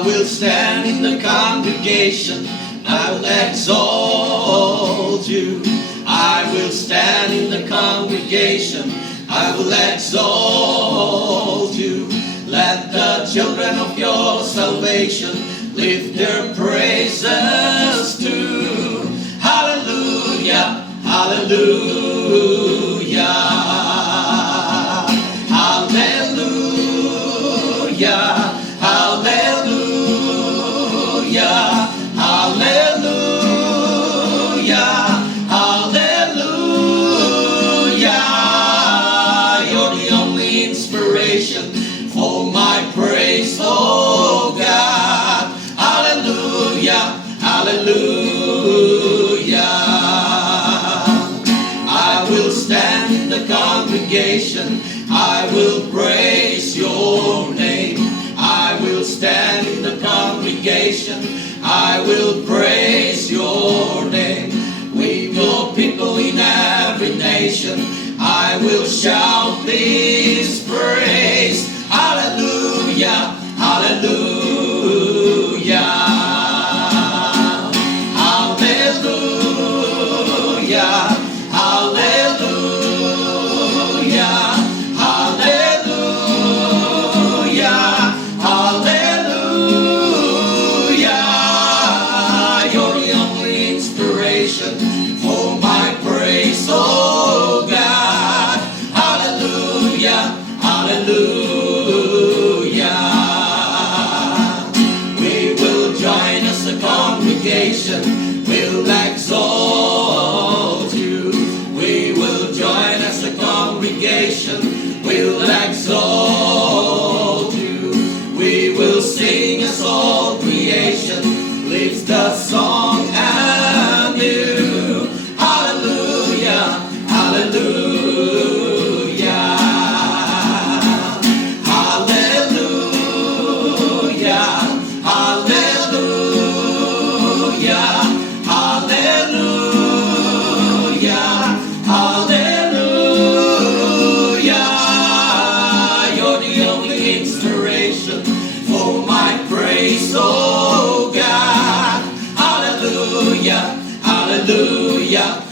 I will stand in the congregation, I will exalt you. I will stand in the congregation, I will exalt you. Let the children of your salvation lift their praises too. Hallelujah, hallelujah, hallelujah, hallelujah, hallelujah, hallelujah. You're the only inspiration for my praise, oh God. Hallelujah, hallelujah. I will stand in the congregation, I will praise your name. I will stand in the congregation, I will praise your name. With your people in every nation, I will shout this praise. Hallelujah, hallelujah, hallelujah, hallelujah, hallelujah, hallelujah. You're the only inspiration for my praise, oh God. Hallelujah, hallelujah. We will join as a congregation, we'll exalt you. We will join as a congregation, we'll exalt you. We will sing as all creation lifts the song anew. Hallelujah, hallelujah, hallelujah, hallelujah, hallelujah, hallelujah. You're the only inspiration for my praise, oh God. Hallelujah, hallelujah.